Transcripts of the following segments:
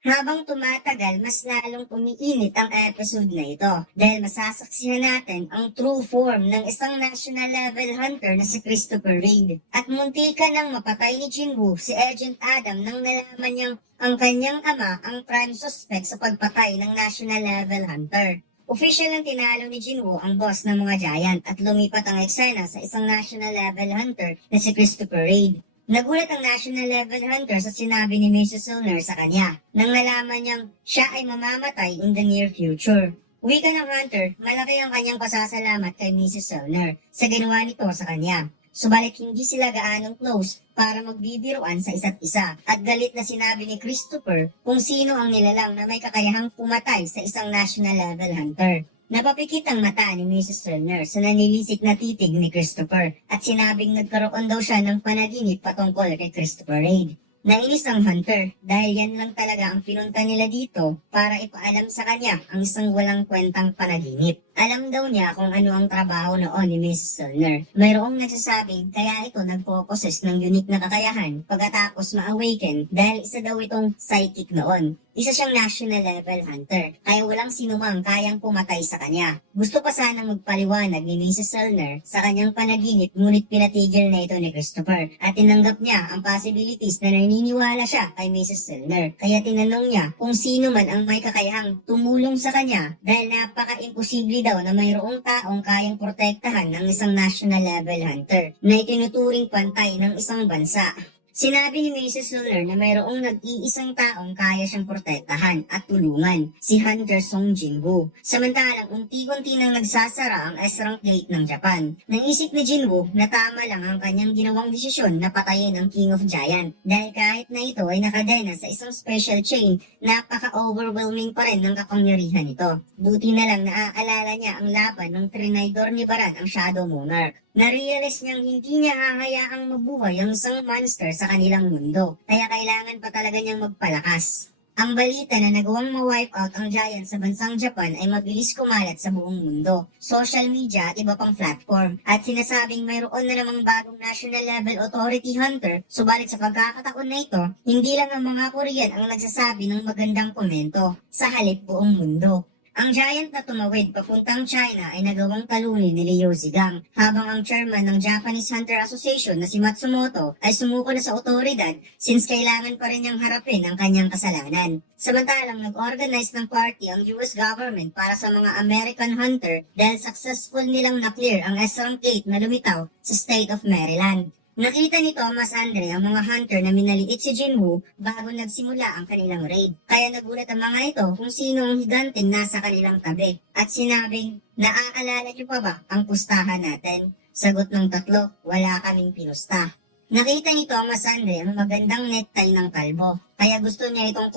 Habang tumatagal, mas lalong umiinit ang episode na ito dahil masasaksihan natin ang true form ng isang national level hunter na si Christopher Reid. At muntika nang mapatay ni Jinwoo si Agent Adam nang nalaman niyang ang kanyang ama ang prime suspect sa pagpatay ng national level hunter. Official ang tinalo ni Jinwoo ang boss ng mga giant at lumipat ang eksena sa isang national level hunter na si Christopher Reid. Nagulat ang national level hunter sa sinabi ni Mrs. Silner sa kanya nang nalaman niyang siya ay mamamatay in the near future. Wika ng hunter, malaki ang kanyang pasasalamat kay Mrs. Silner sa ginawa nito sa kanya. Subalit hindi sila gaanong close para magbibiruan sa isa't isa at galit na sinabi ni Christopher kung sino ang nilalang na may kakayahang pumatay sa isang national level hunter. Napapikit ang mata ni Mrs. Turner sa nanilisik na titig ni Christopher at sinabing nagkaroon daw siya ng panaginip patungkol kay Christopher Reid. Nainis ang hunter dahil yan lang talaga ang pinunta nila dito para ipaalam sa kanya ang isang walang kwentang panaginip. Alam daw niya kung ano ang trabaho noon ni Mrs. Turner. Mayroong nagsasabing kaya ito nagpo-possess ng unique na kakayahan pagkatapos ma-awaken dahil isa daw itong psychic noon. Isa siyang national level hunter, kaya walang sinumang kayang pumatay sa kanya. Gusto pa sanang magpaliwanag ni Mrs. Selner sa kanyang panaginip ngunit pinatigil na ito ni Christopher at tinanggap niya ang possibilities na naniniwala siya kay Mrs. Selner. Kaya tinanong niya kung sino man ang may kakayahang tumulong sa kanya dahil napaka-imposible daw na mayroong taong kayang protektahan ng isang national level hunter na itinuturing pantay ng isang bansa. Sinabi ni Mrs. Lunar na mayroong nag-iisang taong kaya siyang protektahan at tulungan, si Hunter Song Jinwoo. Samantalang unti-unti nang nagsasara ang S-rank gate ng Japan. Naisip ni Jinwoo na tama lang ang kanyang ginawang desisyon na patayin ang King of Giant dahil kahit na ito ay nakadena sa isang special chain, napaka-overwhelming pa rin ng kapangyarihan nito. Buti na lang naaalala niya ang laban ng trinidor ni Baran ang Shadow Monarch. Narealize niyang hindi niya hahayaang mabuhay ang isang monster sa kanilang mundo, kaya kailangan pa talaga niyang magpalakas. Ang balita na nagawang ma-wipe out ang giant sa bansang Japan ay mabilis kumalat sa buong mundo, social media at iba pang platform, at sinasabing mayroon na namang bagong national level authority hunter, subalit sa pagkakataon na ito, hindi lang ang mga Korean ang nagsasabi ng magandang komento, sa halip buong mundo. Ang giant na tumawid papuntang China ay nagawang talunin ni Liu Zigang, habang ang chairman ng Japanese Hunter Association na si Matsumoto ay sumuko na sa otoridad since kailangan pa rin niyang harapin ang kanyang kasalanan. Samantalang nag-organize ng party ang US government para sa mga American hunter dahil successful nilang na-clear ang S-rank gate na lumitaw sa state of Maryland. Nakita ni Thomas Andre ang mga hunter na minaliit si Jinwoo bago nagsimula ang kanilang raid. Kaya nagulat ang mga ito kung sino ang higanteng nasa kanilang tabi. At sinabing, naaalala niyo pa ba ang pustahan natin? Sagot ng tatlo, wala kaming pinusta. Nakita ni Thomas Andre ang magandang necktie ng kalbo. Kaya gusto niya itong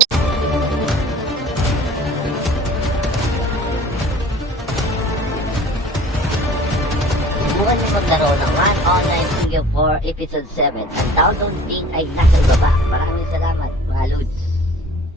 Subukan niyo maglaro ng Run Online Studio 4 Episode 7. Ang download link ay nasa baba. Maraming salamat, mga Lods.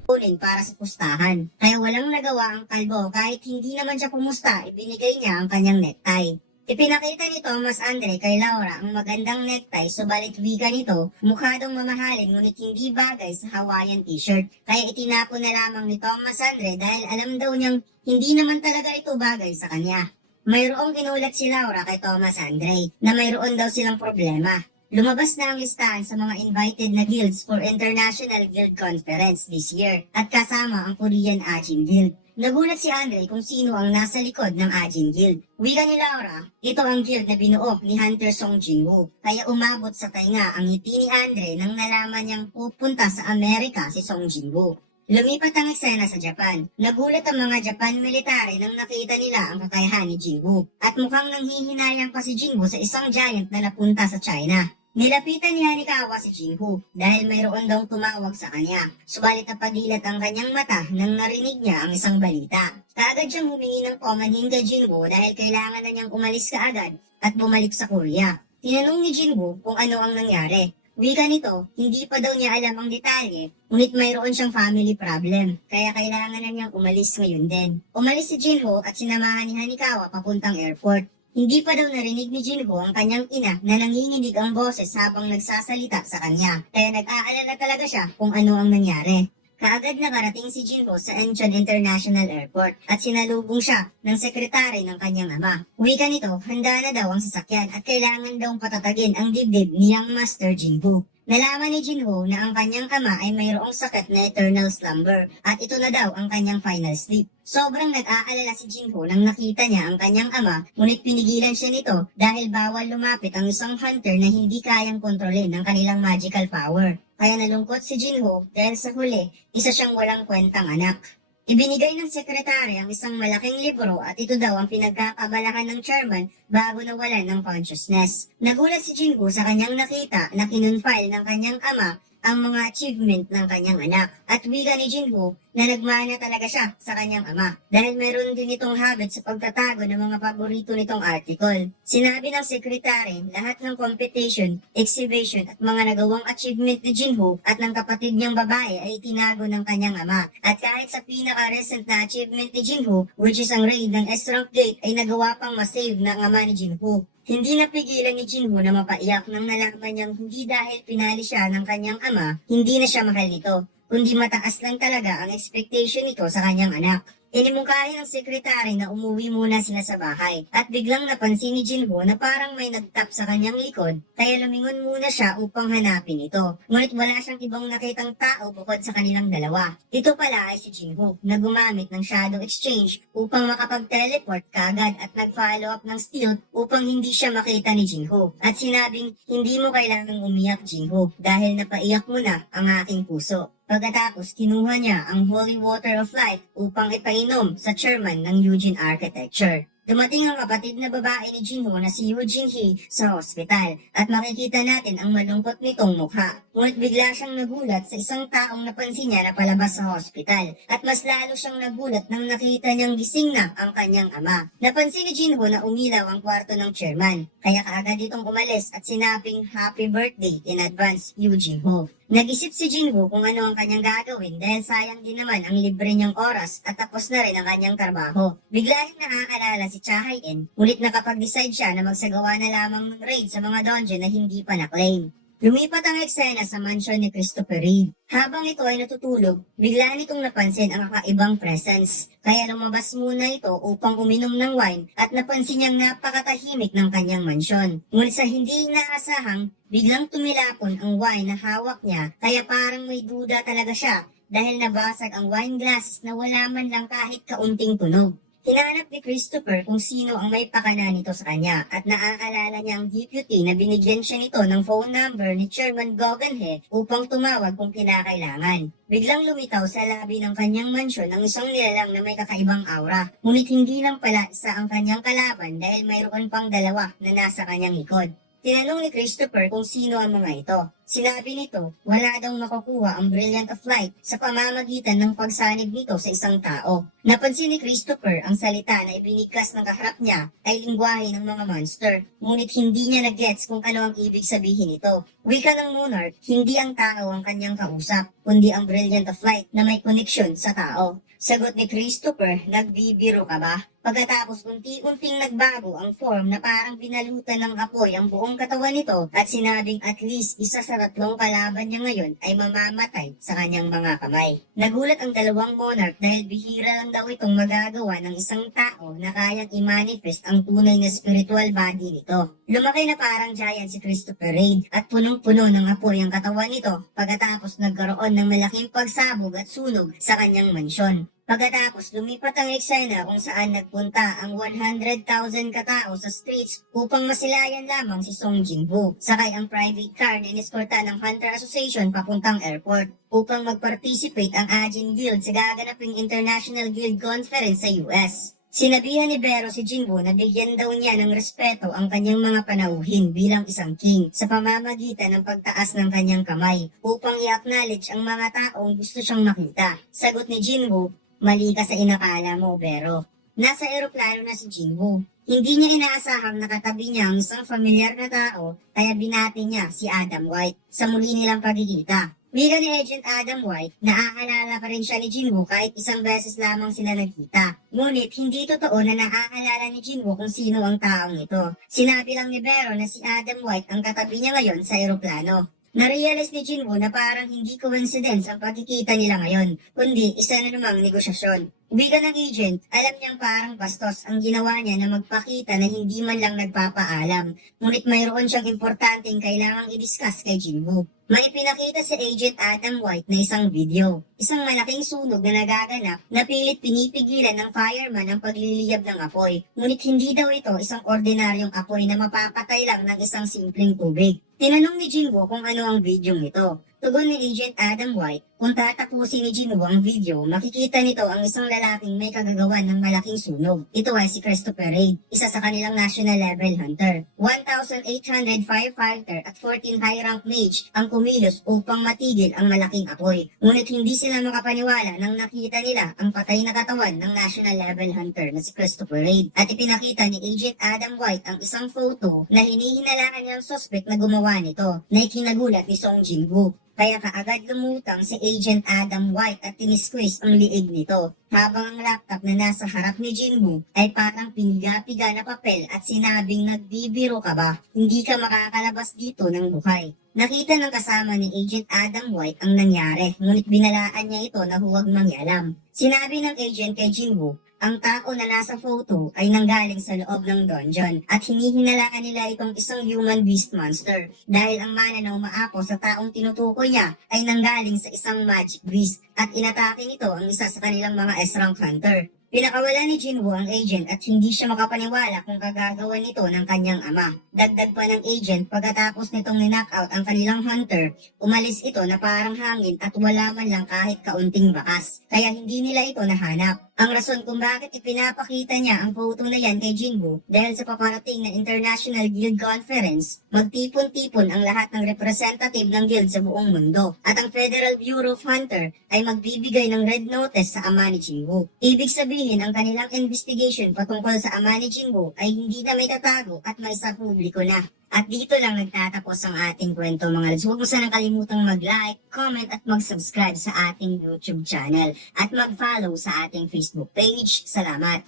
kunin para sa pustahan. Kaya walang nagawa ang kalbo kahit hindi naman siya pumusta, ibinigay niya ang kanyang necktie. Ipinakita ni Thomas Andre kay Laura ang magandang necktie, subalit wika nito, mukha dong mamahalin ngunit hindi bagay sa Hawaiian t-shirt. Kaya itinapon na lamang ni Thomas Andre dahil alam daw niyang hindi naman talaga ito bagay sa kanya. Mayroong inulat si Laura kay Thomas Andre na mayroon daw silang problema. Lumabas na ang listahan sa mga invited na guilds for International Guild Conference this year at kasama ang Korean Ajin Guild. Nagulat si Andre kung sino ang nasa likod ng Ajin Guild. Wika ni Laura, ito ang guild na binuo ni Hunter Song Jinwoo. Kaya umabot sa tainga ang ngiti ni Andre nang nalaman niyang pupunta sa Amerika si Song Jinwoo. Lumipat ang eksena sa Japan. Nagulat ang mga Japan military nang nakita nila ang kakayahan ni Jinwoo. At mukhang nanghihinayang pa si Jinwoo sa isang giant na napunta sa China. Nilapitan ni Hanikawa si Jinwoo dahil mayroon daw tumawag sa kanya. Subalit napagilat ang kanyang mata nang narinig niya ang isang balita. Kaagad siyang humingi ng paumanhin kay Jinwoo dahil kailangan na niyang umalis kaagad at bumalik sa Korea. Tinanong ni Jinwoo kung ano ang nangyari. Wika nito, hindi pa daw niya alam ang detalye, ngunit mayroon siyang family problem, kaya kailangan na niyang umalis ngayon din. Umalis si Jinwoo at sinamahan ni Hanikawa papuntang airport. Hindi pa daw narinig ni Jinwoo ang kanyang ina na nanginginig ang boses habang nagsasalita sa kanya, kaya nag-aalala talaga siya kung ano ang nangyari. Kaagad nakarating si Jinho sa Incheon International Airport at sinalubong siya ng sekretary ng kanyang ama. Wika nito, handa na daw ang sasakyan at kailangan daw patatagin ang dibdib ni Young Master Jinho. Nalaman ni Jinho na ang kanyang ama ay mayroong sakit na eternal slumber at ito na daw ang kanyang final sleep. Sobrang nag-aalala si Jinho nang nakita niya ang kanyang ama, ngunit pinigilan siya nito dahil bawal lumapit ang isang hunter na hindi kayang kontrolin ng kanilang magical power. Kaya nalungkot si Jinho dahil sa huli, isa siyang walang kwentang anak. Ibinigay ng sekretary ang isang malaking libro at ito daw ang pinagkakabalahan ng chairman bago nawalan ng consciousness. Nagulat si Jinho sa kanyang nakita na kinonfile ng kanyang ama ang mga achievement ng kanyang anak. At wika ni Jinho na nagmana talaga siya sa kanyang ama dahil meron din itong habit sa pagtatago ng mga paborito nitong article. Sinabi ng sekretary, lahat ng competition, exhibition at mga nagawang achievement ni Jinho at ng kapatid niyang babae ay tinago ng kanyang ama. At kahit sa pinaka-recent na achievement ni Jinho, which is ang raid ng S-Rank Gate, ay nagawa pang masave ng ama ni Jinho. Hindi napigilan ni Jinho na mapaiyak nang nalaman niyang hindi dahil pinali siya ng kanyang ama, hindi na siya mahal nito, kundi mataas lang talaga ang expectation nito sa kanyang anak. Inimungkahi ng sekretary na umuwi muna sila sa bahay at biglang napansin ni Jinho na parang may nagtap sa kanyang likod kaya lumingon muna siya upang hanapin ito. Ngunit wala siyang ibang nakitang tao bukod sa kanilang dalawa. Ito pala ay si Jinho na gumamit ng shadow exchange upang makapag-teleport kagad at nag-follow up ng stealth upang hindi siya makita ni Jinho. At sinabing, hindi mo kailangang umiyak Jinho dahil napaiyak mo na ang aking puso. Pagkatapos, kinuha niya ang Holy Water of Life upang ipainom sa chairman ng Eugene Architecture. Dumating ang kapatid na babae ni Jinho na si Eugene Hee sa hospital at makikita natin ang malungkot nitong mukha. Ngunit bigla siyang nagulat sa isang taong napansin niya na palabas sa hospital at mas lalo siyang nagulat nang nakita niyang gising na ang kanyang ama. Napansin ni Jinho na umilaw ang kwarto ng chairman kaya kaagad itong umalis at sinabing happy birthday in advance Eugene Ho. Nag-isip si Jinho kung ano ang kanyang gagawin dahil sayang din naman ang libre niyang oras at tapos na rin ang kanyang trabaho. Bigla rin nakakaalala si Cha Hae-in, ngunit nakapag-decide siya na magsagawa na lamang ng raid sa mga dungeon na hindi pa na-claim. Lumipat ang eksena sa mansion ni Christopher Reid. Habang ito ay natutulog, bigla nitong napansin ang kakaibang presence. Kaya lumabas muna ito upang uminom ng wine at napansin niyang napakatahimik ng kanyang mansyon. Ngunit sa hindi inaasahang, biglang tumilapon ang wine na hawak niya kaya parang may duda talaga siya dahil nabasag ang wine glasses na wala man lang kahit kaunting tunog. Hinanap ni Christopher kung sino ang may pakana nito sa kanya at naaalala niya ang deputy na binigyan siya nito ng phone number ni Chairman Gogenhe upang tumawag kung kinakailangan. Biglang lumitaw sa labi ng kanyang mansyon ang isang nilalang na may kakaibang aura. Ngunit hindi lang pala isa ang kanyang kalaban dahil mayroon pang dalawa na nasa kanyang likod. Tinanong ni Christopher kung sino ang mga ito. Sinabi nito, wala daw makukuha ang Brilliant of Light sa pamamagitan ng pagsanib nito sa isang tao. Napansin ni Christopher ang salita na ibinigkas ng kaharap niya ay lingwahe ng mga monster. Ngunit hindi niya na-gets kung ano ang ibig sabihin nito. Wika ng Monarch, hindi ang tao ang kanyang kausap, kundi ang Brilliant of Light na may koneksyon sa tao. Sagot ni Christopher, nagbibiro ka ba? Pagkatapos unti-unting nagbago ang form na parang binalutan ng apoy ang buong katawan nito at sinabing at least isa sa tatlong kalaban niya ngayon ay mamamatay sa kanyang mga kamay. Nagulat ang dalawang monarch dahil bihira lang daw itong magagawa ng isang tao na kayang i-manifest ang tunay na spiritual body nito. Lumaki na parang giant si Christopher Reid at punong-puno ng apoy ang katawan nito pagkatapos nagkaroon ng malaking pagsabog at sunog sa kanyang mansyon. Pagkatapos lumipat ang eksena kung saan nagpunta ang 100,000 katao sa streets upang masilayan lamang si Song Jin-woo. Sakay ang private car na ineskorta ng Hunter Association papuntang airport upang mag-participate ang Ajin Guild sa gaganaping International Guild Conference sa US. Sinabihan ni Bero si Jinwoo na bigyan daw niya ng respeto ang kanyang mga panauhin bilang isang king sa pamamagitan ng pagtaas ng kanyang kamay upang i-acknowledge ang mga taong gusto siyang makita. Sagot ni Jinwoo, mali ka sa inakala mo, Bero. Nasa eroplano na si Jinwoo. Hindi niya inaasahang nakatabi niya ang isang familiar na tao kaya binati niya si Adam White sa muli nilang pagkikita. Wika ni Agent Adam White, naaalala pa rin siya ni Jinwoo kahit isang beses lamang sila nagkita. Ngunit hindi totoo na naaalala ni Jinwoo kung sino ang taong ito. Sinabi lang ni Bero na si Adam White ang katabi niya ngayon sa eroplano. Narealize ni Jinwoo na parang hindi coincidence ang pagkikita nila ngayon, kundi isa na namang negosasyon. Wika ng agent, alam niyang parang bastos ang ginawa niya na magpakita na hindi man lang nagpapaalam, ngunit mayroon siyang importanteng kailangang i-discuss kay Jinwoo. May pinakita si Agent Adam White na isang video. Isang malaking sunog na nagaganap na pilit pinipigilan ng fireman ang pagliliyab ng apoy. Ngunit hindi daw ito isang ordinaryong apoy na mapapatay lang ng isang simpleng tubig. Tinanong ni Jinwoo kung ano ang videong ito. Tugon ni Agent Adam White, kung tatapusin ni Jinwoo ang video, makikita nito ang isang lalaking may kagagawan ng malaking sunog. Ito ay si Christopher Reid, isa sa kanilang national level hunter. 1,800 firefighter at 14 high rank mage ang kumilos upang matigil ang malaking apoy. Ngunit hindi sila makapaniwala nang nakita nila ang patay na katawan ng national level hunter na si Christopher Reid. At ipinakita ni Agent Adam White ang isang photo na hinihinalaan niyang suspect na gumawa nito, na ikinagulat ni Song Jinwoo. Kaya kaagad lumutang si Agent Adam White at tinisqueeze ang liig nito, habang ang laptop na nasa harap ni Jinwoo ay parang piniga-piga na papel at sinabing, nagbibiro ka ba? Hindi ka makakalabas dito ng buhay. Nakita ng kasama ni Agent Adam White ang nangyari, ngunit binalaan niya ito na huwag mangyalam. Sinabi ng agent kay Jinwoo, ang tao na nasa photo ay nanggaling sa loob ng dungeon at hinihinalaan nila itong isang human beast monster dahil ang mana na umaapo sa taong tinutukoy niya ay nanggaling sa isang magic beast at inatake nito ang isa sa kanilang mga S-rank hunter. Pinakawala ni Jinwoo ang agent at hindi siya makapaniwala kung kagagawan nito ng kanyang ama. Dagdag pa ng agent, pagkatapos nitong ni-knockout ang kanilang hunter, umalis ito na parang hangin at wala man lang kahit kaunting bakas. Kaya hindi nila ito nahanap. Ang rason kung bakit ipinapakita niya ang photo na yan kay Jinwoo dahil sa paparating na International Guild Conference, magtipon-tipon ang lahat ng representative ng guild sa buong mundo at ang Federal Bureau of Hunter ay magbibigay ng red notice sa ama ni Jinwoo. Ibig sabihin ang kanilang investigation patungkol sa ama ni Jinwoo ay hindi na may tatago at may sa publiko na. At dito lang nagtatapos ang ating kwento mga lads. Huwag mo sanang kalimutang mag-like, comment at mag-subscribe sa ating YouTube channel at mag-follow sa ating Facebook page. Salamat!